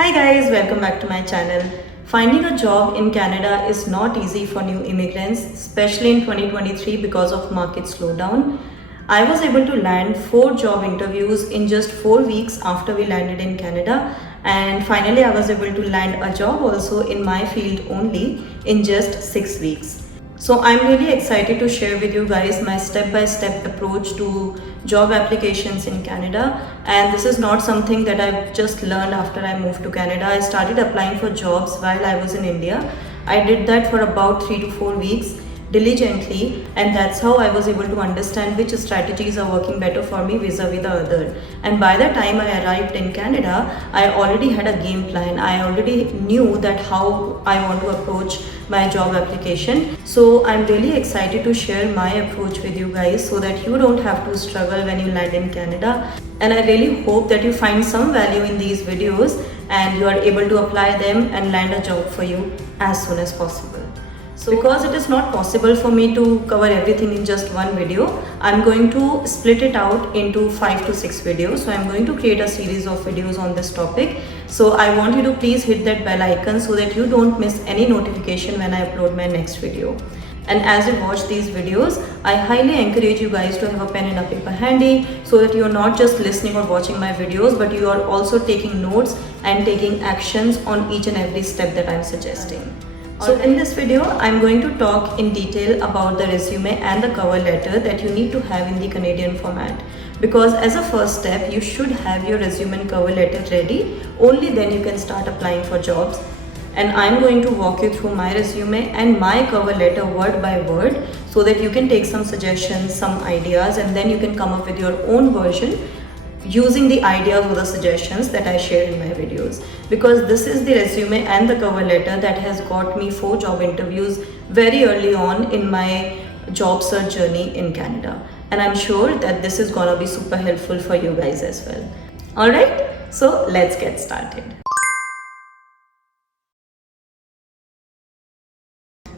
Hi guys, welcome back to my channel. Finding a job in Canada is not easy for new immigrants, especially in 2023 because of market slowdown. I was able to land 4 job interviews in just 4 weeks after we landed in Canada, and finally I was able to land a job also in my field only in just 6 weeks. So I'm really excited to share with you guys my step-by-step approach to job applications in Canada. And this is not something that I've just learned after I moved to Canada. I started applying for jobs while I was in India. I did that for about 3 to 4 weeks diligently, and that's how I was able to understand which strategies are working better for me vis-a-vis the other. And by the time I arrived in Canada, I already had a game plan. I already knew that how I want to approach my job application. So I'm really excited to share my approach with you guys so that you don't have to struggle when you land in Canada. And I really hope that you find some value in these videos and you are able to apply them and land a job for you as soon as possible. So because it is not possible for me to cover everything in just one video, I'm going to split it out into 5 to 6 videos. So I'm going to create a series of videos on this topic. So I want you to please hit that bell icon so that you don't miss any notification when I upload my next video. And as you watch these videos, I highly encourage you guys to have a pen and a paper handy so that you're not just listening or watching my videos, but you are also taking notes and taking actions on each and every step that I'm suggesting. So in this video, I'm going to talk in detail about the resume and the cover letter that you need to have in the Canadian format. Because as a first step, you should have your resume and cover letter ready. Only then you can start applying for jobs. And I'm going to walk you through my resume and my cover letter word by word so that you can take some suggestions, some ideas, and then you can come up with your own version using the ideas or the suggestions that I share in my videos. Because this is the resume and the cover letter that has got me 4 job interviews very early on in my job search journey in Canada. And I'm sure that this is gonna be super helpful for you guys as well. Alright, so let's get started.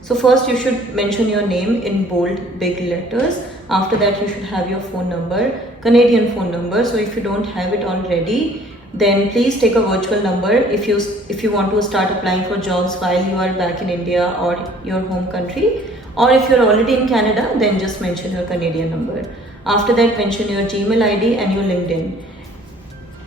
So first you should mention your name in bold big letters. After that you should have your phone number, Canadian phone number. So if you don't have it already, then please take a virtual number if you want to start applying for jobs while you are back in India or your home country. Or if you're already in Canada, then just mention your Canadian number. After that, mention your Gmail ID and your LinkedIn.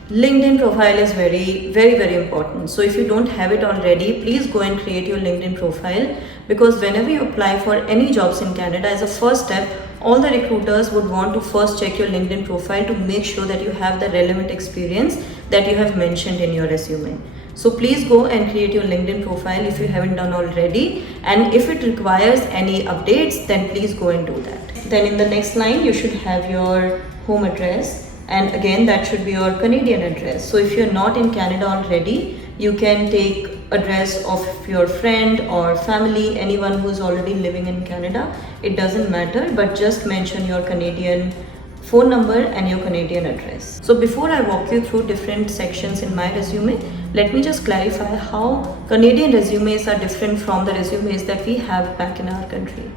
LinkedIn profile is very important. So if you don't have it already, please go and create your LinkedIn profile, because whenever you apply for any jobs in Canada, as a first step, all the recruiters would want to first check your LinkedIn profile to make sure that you have the relevant experience that you have mentioned in your resume. So please go and create your LinkedIn profile if you haven't done already, and if it requires any updates, then please go and do that. Then in the next line, you should have your home address. And again, that should be your Canadian address. So if you're not in Canada already, you can take address of your friend or family, anyone who's already living in Canada. It doesn't matter, but just mention your Canadian phone number and your Canadian address. So before I walk you through different sections in my resume, let me just clarify how Canadian resumes are different from the resumes that we have back in our country.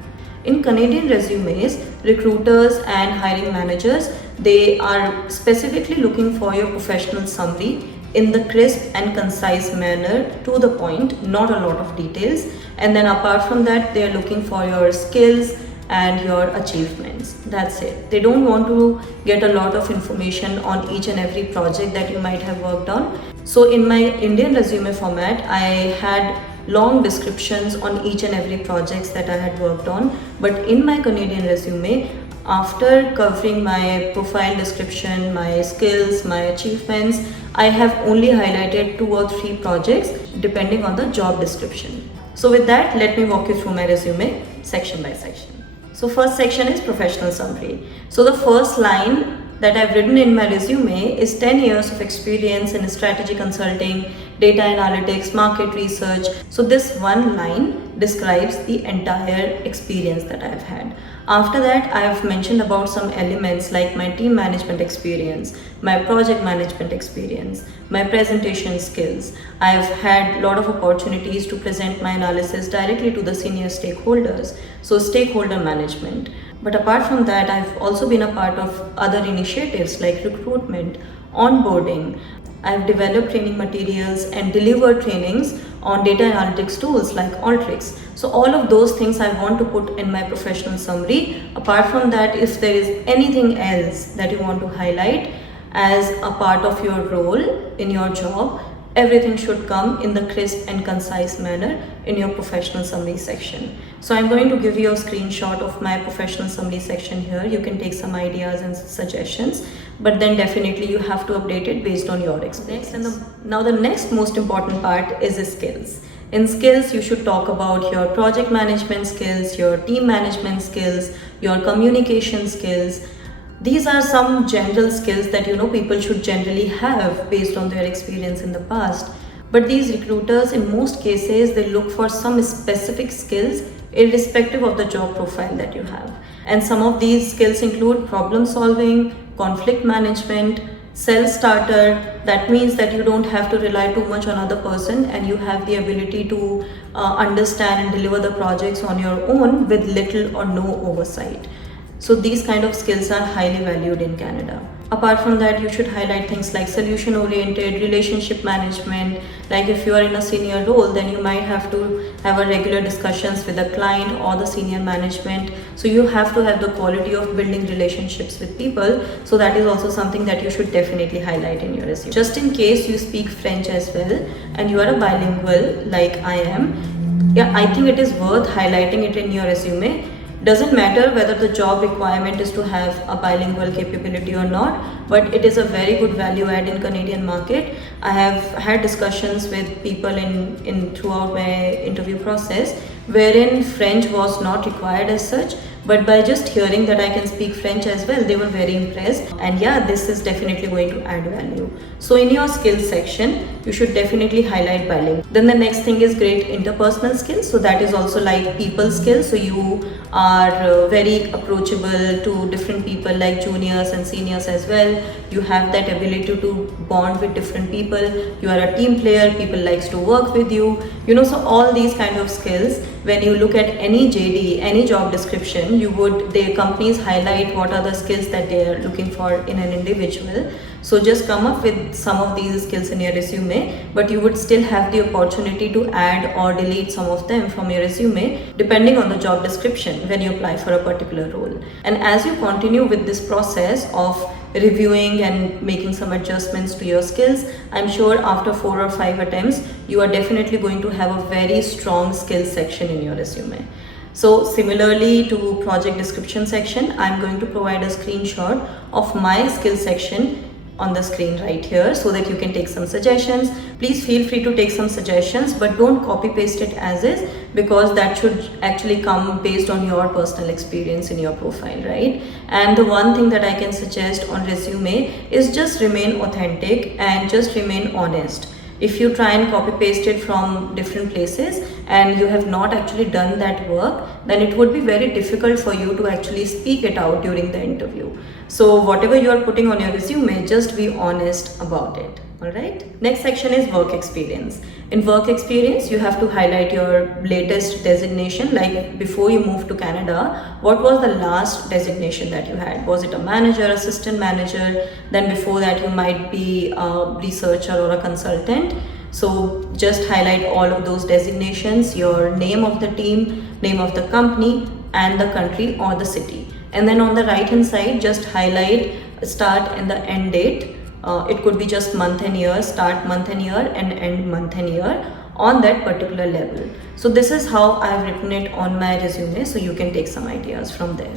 In Canadian resumes, recruiters and hiring managers, they are specifically looking for your professional summary in the crisp and concise manner, to the point, not a lot of details. And then apart from that, they are looking for your skills and your achievements. That's it. They don't want to get a lot of information on each and every project that you might have worked on. So in my Indian resume format, I had long descriptions on each and every projects that I had worked on. But in my Canadian resume, after covering my profile description, my skills, my achievements, I have only highlighted 2 or 3 projects depending on the job description. So with that, let me walk you through my resume section by section. So first section is professional summary. So the first line that I've written in my resume is 10 years of experience in strategy consulting, data analytics, market research. So this one line describes the entire experience that I've had. After that, I have mentioned about some elements like my team management experience, my project management experience, my presentation skills. I've had a lot of opportunities to present my analysis directly to the senior stakeholders, so stakeholder management. But apart from that, I've also been a part of other initiatives like recruitment, onboarding, I've developed training materials and delivered trainings on data analytics tools like Alteryx. So all of those things I want to put in my professional summary. Apart from that, if there is anything else that you want to highlight as a part of your role in your job, everything should come in the crisp and concise manner in your professional summary section. So I'm going to give you a screenshot of my professional summary section here. You can take some ideas and suggestions, but then definitely you have to update it based on your experience. Now the next most important part is the skills. In skills, you should talk about your project management skills, your team management skills, your communication skills. These are some general skills that people should generally have based on their experience in the past. But these recruiters, in most cases, they look for some specific skills irrespective of the job profile that you have. And some of these skills include problem solving, conflict management, self-starter. That means that you don't have to rely too much on other person and you have the ability to understand and deliver the projects on your own with little or no oversight. So these kind of skills are highly valued in Canada. Apart from that, you should highlight things like solution oriented, relationship management. Like if you are in a senior role, then you might have to have a regular discussions with the client or the senior management. So you have to have the quality of building relationships with people. So that is also something that you should definitely highlight in your resume. Just in case you speak French as well and you are a bilingual like I am, I think it is worth highlighting it in your resume. Doesn't matter whether the job requirement is to have a bilingual capability or not, but it is a very good value add in Canadian market. I have had discussions with people in throughout my interview process wherein French was not required as such, but by just hearing that I can speak French as well, they were very impressed. And this is definitely going to add value. So in your skills section, you should definitely highlight bilingual. Then the next thing is great interpersonal skills. So that is also like people skills. So you are very approachable to different people like juniors and seniors as well. You have that ability to bond with different people. You are a team player. People likes to work with you. So all these kind of skills, when you look at any JD, any job description, the companies highlight what are the skills that they are looking for in an individual. So just come up with some of these skills in your resume, but you would still have the opportunity to add or delete some of them from your resume depending on the job description when you apply for a particular role. And as you continue with this process of reviewing and making some adjustments to your skills, I'm sure after 4 or 5 attempts, you are definitely going to have a very strong skills section in your resume. So similarly to project description section, I'm going to provide a screenshot of my skill section on the screen right here so that you can take some suggestions. Please feel free to take some suggestions, but don't copy paste it as is, because that should actually come based on your personal experience in your profile, right? And the one thing that I can suggest on resume is just remain authentic and just remain honest. If you try and copy paste it from different places and you have not actually done that work, then it would be very difficult for you to actually speak it out during the interview. So whatever you are putting on your resume, just be honest about it. Alright. Next section is work experience. In work experience, you have to highlight your latest designation. Like before you moved to Canada, what was the last designation that you had? Was it a manager, assistant manager? Then before that, you might be a researcher or a consultant. So just highlight all of those designations, your name of the team, name of the company, and the country or the city. And then on the right hand side, just highlight start and the end date. It could be just month and year, start month and year and end month and year on that particular level. So this is how I've written it on my resume, so you can take some ideas from there.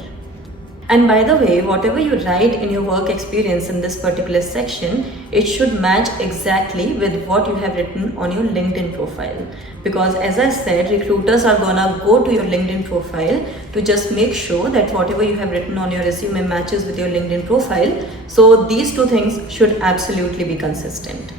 And by the way, whatever you write in your work experience in this particular section, it should match exactly with what you have written on your LinkedIn profile. Because as I said, recruiters are gonna go to your LinkedIn profile to just make sure that whatever you have written on your resume matches with your LinkedIn profile. So these two things should absolutely be consistent.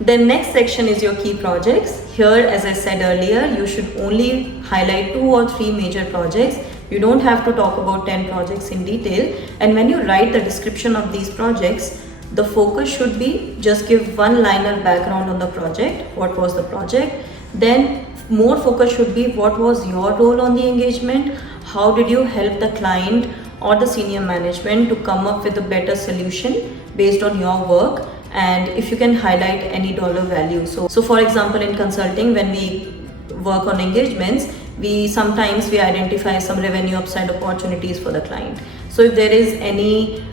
The next section is your key projects. Here, as I said earlier, you should only highlight 2 or 3 major projects. You don't have to talk about 10 projects in detail. And when you write the description of these projects, the focus should be just give one-liner background on the project. What was the project? Then more focus should be what was your role on the engagement? How did you help the client or the senior management to come up with a better solution based on your work? and if you can highlight any dollar value. So for example, in consulting, when we work on engagements, we sometimes identify some revenue upside opportunities for the client. So if there is any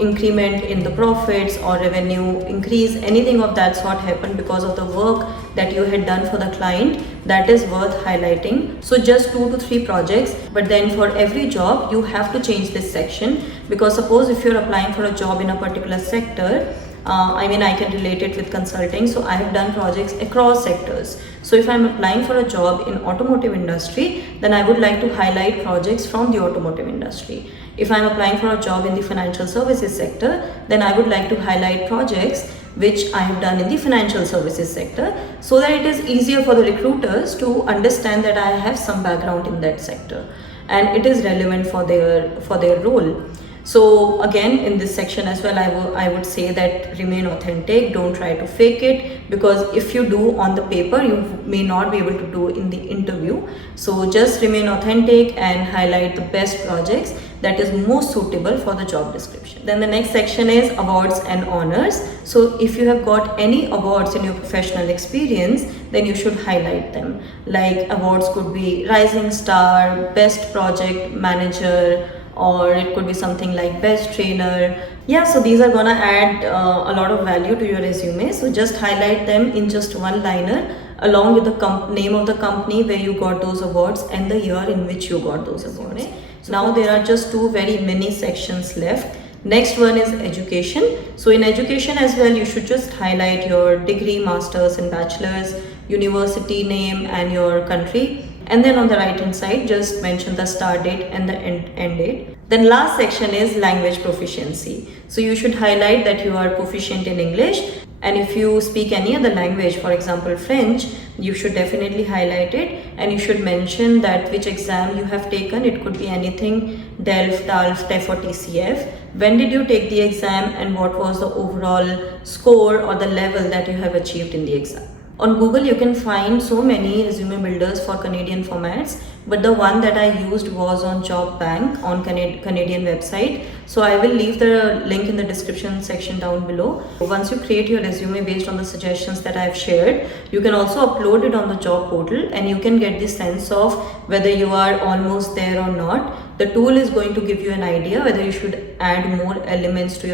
increment in the profits or revenue increase, anything of that sort happened because of the work that you had done for the client, that is worth highlighting. So just 2 to 3 projects, but then for every job you have to change this section, because suppose if you're applying for a job in a particular sector, I can relate it with consulting. So I have done projects across sectors. So if I'm applying for a job in automotive industry, then I would like to highlight projects from the automotive industry. If I'm applying for a job in the financial services sector, then I would like to highlight projects which I have done in the financial services sector, so that it is easier for the recruiters to understand that I have some background in that sector and it is relevant for their role. So again, in this section as well, I would say that remain authentic, don't try to fake it, because if you do on the paper, you may not be able to do in the interview. So just remain authentic and highlight the best projects that is most suitable for the job description. Then the next section is awards and honors. So if you have got any awards in your professional experience, then you should highlight them. Like awards could be Rising Star, Best Project Manager, or it could be something like best trainer. Yeah, so these are gonna add a lot of value to your resume. So just highlight them in just one liner along with the name of the company where you got those awards and the year in which you got those awards. So now there are just 2 very mini sections left. Next one is education. So in education as well, you should just highlight your degree, masters and bachelors, university name and your country. And then on the right hand side, just mention the start date and the end date. Then last section is language proficiency. So you should highlight that you are proficient in English, and if you speak any other language, for example French, you should definitely highlight it, and you should mention that which exam you have taken. It could be anything, DELF, TALF, TEF or TCF. When did you take the exam and what was the overall score or the level that you have achieved in the exam. On Google, you can find so many resume builders for Canadian formats, but the one that I used was on Job Bank on Canadian website. So I will leave the link in the description section down below. Once you create your resume based on the suggestions that I have shared, you can also upload it on the job portal and you can get the sense of whether you are almost there or not. The tool is going to give you an idea whether you should add more elements to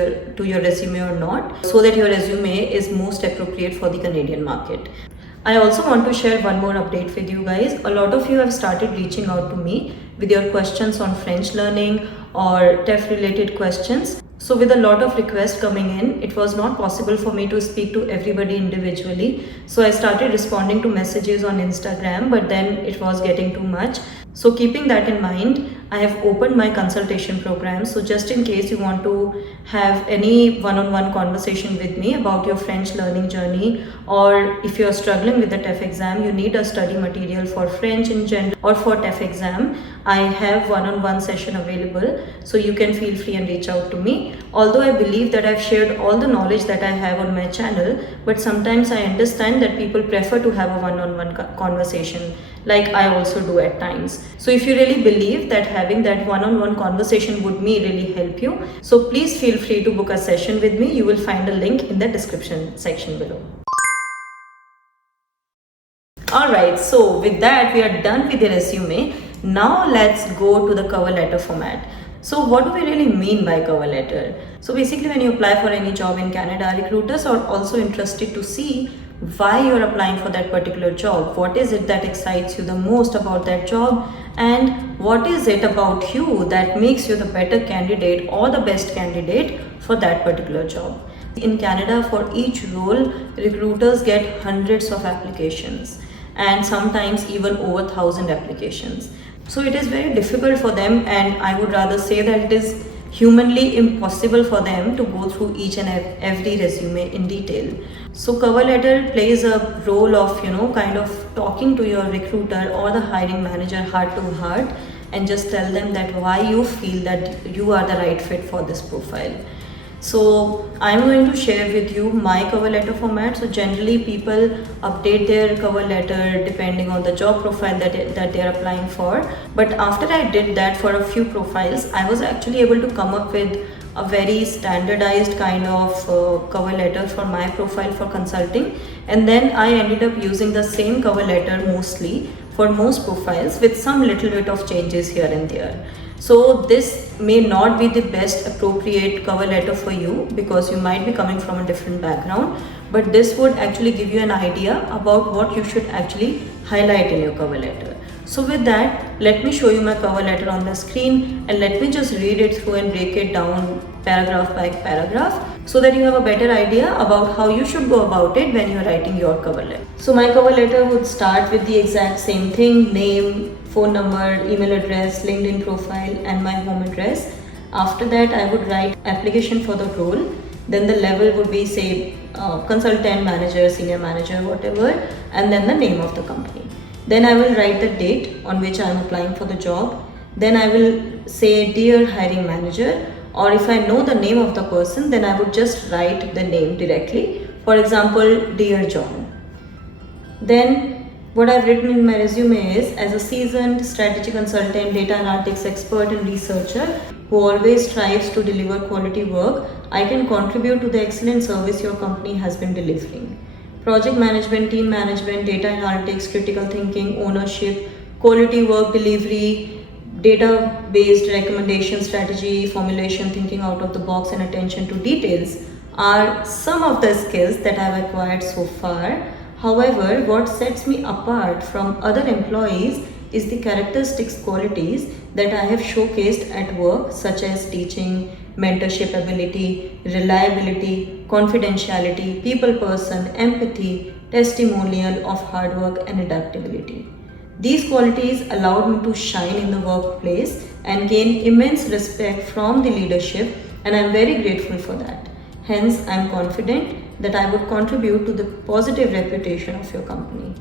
your resume or not, so that your resume is most appropriate for the Canadian market. I also want to share one more update with you guys. A lot of you have started reaching out to me with your questions on French learning or TEF related questions. So with a lot of requests coming in, it was not possible for me to speak to everybody individually. So I started responding to messages on Instagram, but then it was getting too much. So keeping that in mind, I have opened my consultation program. So just in case you want to have any one-on-one conversation with me about your French learning journey, or if you're struggling with the TEF exam, you need a study material for French in general or for TEF exam, I have one-on-one session available. So you can feel free and reach out to me. Although I believe that I've shared all the knowledge that I have on my channel, but sometimes I understand that people prefer to have a one-on-one conversation, like I also do at times. So if you really believe that having that one-on-one conversation would really help you, so please feel free to book a session with me. You will find a link in the description section below. Alright, so with that we are done with the resume. Now let's go to the cover letter format. So what do we really mean by cover letter? So basically, when you apply for any job in Canada, recruiters are also interested to see why you're applying for that particular job. What is it that excites you the most about that job, and what is it about you that makes you the better candidate or the best candidate for that particular job. In Canada, for each role, recruiters get hundreds of applications and sometimes even over 1,000 applications. So it is very difficult for them, and I would rather say that it is humanly impossible for them to go through each and every resume in detail. So cover letter plays a role of, kind of talking to your recruiter or the hiring manager heart to heart and just tell them that why you feel that you are the right fit for this profile. So I'm going to share with you my cover letter format. So generally people update their cover letter depending on the job profile that they're applying for. But after I did that for a few profiles, I was actually able to come up with a very standardized kind of cover letter for my profile for consulting. And then I ended up using the same cover letter mostly for most profiles with some little bit of changes here and there. So this may not be the best appropriate cover letter for you because you might be coming from a different background, but this would actually give you an idea about what you should actually highlight in your cover letter. So with that, let me show you my cover letter on the screen and let me just read it through and break it down paragraph by paragraph so that you have a better idea about how you should go about it when you're writing your cover letter. So my cover letter would start with the exact same thing: name, phone number, email address, LinkedIn profile, and my home address. After that, I would write application for the role. Then the level would be, say, consultant, manager, senior manager, whatever, and then the name of the company. Then I will write the date on which I am applying for the job. Then I will say, dear hiring manager, or if I know the name of the person, then I would just write the name directly. For example, dear John. Then what I've written in my resume is, as a seasoned strategy consultant, data analytics expert and researcher who always strives to deliver quality work, I can contribute to the excellent service your company has been delivering. Project management, team management, data analytics, critical thinking, ownership, quality work delivery, data-based recommendation strategy, formulation, thinking out of the box, and attention to details are some of the skills that I've acquired so far. However, what sets me apart from other employees is the characteristics qualities that I have showcased at work, such as teaching, mentorship ability, reliability, confidentiality, people person, empathy, testimonial of hard work, and adaptability. These qualities allowed me to shine in the workplace and gain immense respect from the leadership, and I am very grateful for that. Hence, I am confident that I would contribute to the positive reputation of your company.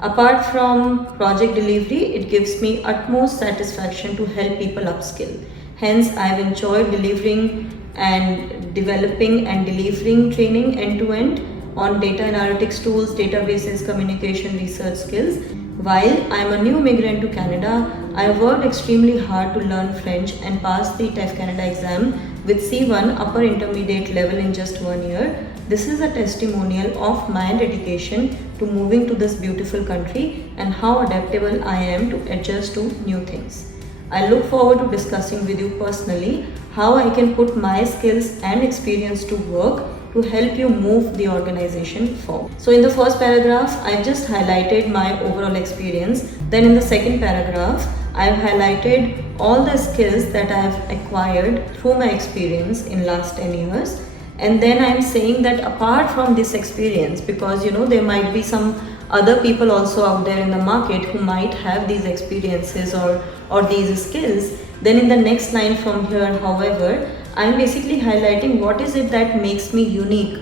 Apart from project delivery, it gives me utmost satisfaction to help people upskill. Hence, I have enjoyed delivering and developing and delivering training end-to-end on data analytics tools, databases, communication, research skills. While I am a new immigrant to Canada, I have worked extremely hard to learn French and pass the TEF Canada exam with C1 upper intermediate level in just 1 year. This is a testimonial of my dedication to moving to this beautiful country and how adaptable I am to adjust to new things. I look forward to discussing with you personally how I can put my skills and experience to work to help you move the organization forward. So in the first paragraph, I've just highlighted my overall experience. Then in the second paragraph, I've highlighted all the skills that I've acquired through my experience in last 10 years. And then I'm saying that apart from this experience, because there might be some other people also out there in the market who might have these experiences or these skills, then in the next line from here, however, I'm basically highlighting what is it that makes me unique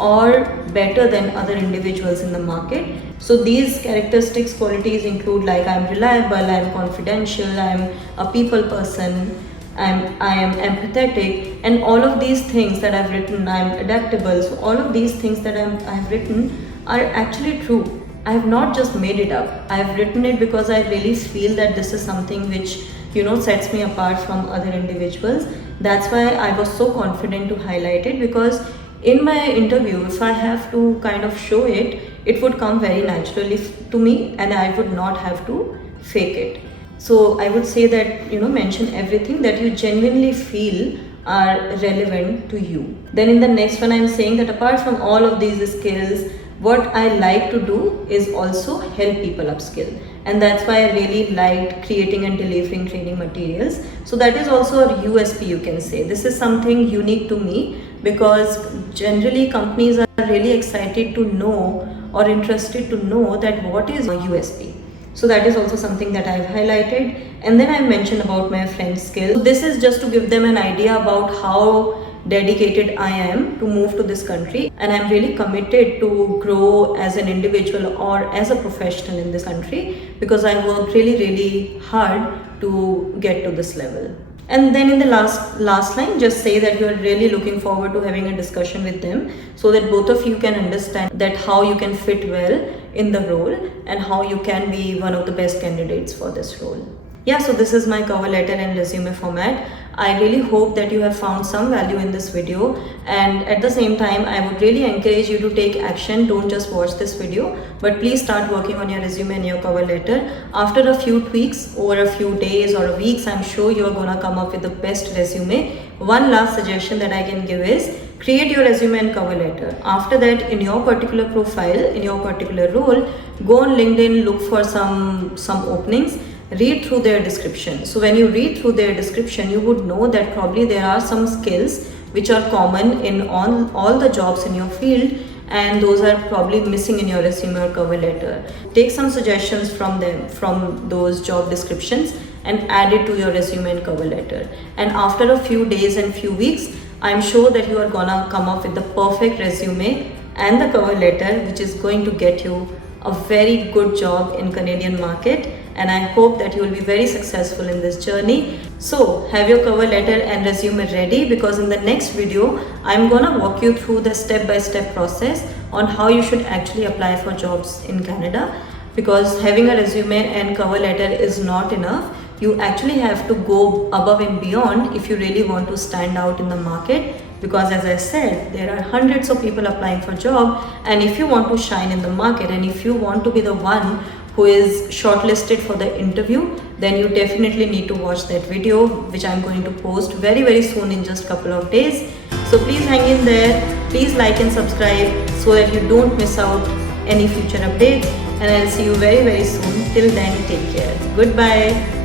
or better than other individuals in the market. So these characteristics, qualities include like I'm reliable, I'm confidential, I'm a people person, I am empathetic, and all of these things that I've written, I'm adaptable. So all of these things that I've written are actually true. I have not just made it up. I have written it because I really feel that this is something which sets me apart from other individuals. That's why I was so confident to highlight it, because in my interview, if I have to kind of show it, it would come very naturally to me and I would not have to fake it. So I would say that, mention everything that you genuinely feel are relevant to you. Then in the next one, I'm saying that apart from all of these skills, what I like to do is also help people upskill. And that's why I really liked creating and delivering training materials. So that is also a USP, you can say. This is something unique to me, because generally companies are really excited to know or interested to know that what is a USP. So that is also something that I've highlighted. And then I mentioned about my French skills. So this is just to give them an idea about how dedicated I am to move to this country, and I'm really committed to grow as an individual or as a professional in this country, because I worked really hard to get to this level. And then in the last line, just say that you are really looking forward to having a discussion with them, so that both of you can understand that how you can fit well in the role and how you can be one of the best candidates for this role. Yeah, so this is my cover letter and resume format. I really hope that you have found some value in this video, and at the same time I would really encourage you to take action. Don't just watch this video, but please start working on your resume and your cover letter. After a few tweaks over a few days or weeks, I'm sure you're gonna come up with the best resume. One last suggestion that I can give is create your resume and cover letter. After that, in your particular profile, in your particular role, go on LinkedIn, look for some openings, read through their description. So when you read through their description, you would know that probably there are some skills which are common in all the jobs in your field, and those are probably missing in your resume or cover letter. Take some suggestions from them, from those job descriptions, and add it to your resume and cover letter. And after a few days and few weeks, I'm sure that you are gonna come up with the perfect resume and the cover letter, which is going to get you a very good job in Canadian market. And I hope that you will be very successful in this journey. So have your cover letter and resume ready, because in the next video I'm gonna walk you through the step-by-step process on how you should actually apply for jobs in Canada. Because having a resume and cover letter is not enough. You actually have to go above and beyond if you really want to stand out in the market. Because as I said, there are hundreds of people applying for job, and if you want to shine in the market, and if you want to be the one who is shortlisted for the interview, then you definitely need to watch that video, which I'm going to post very soon, in just a couple of days. So please hang in there, please like and subscribe so that you don't miss out any future updates, and I'll see you very soon. Till then, take care. Goodbye.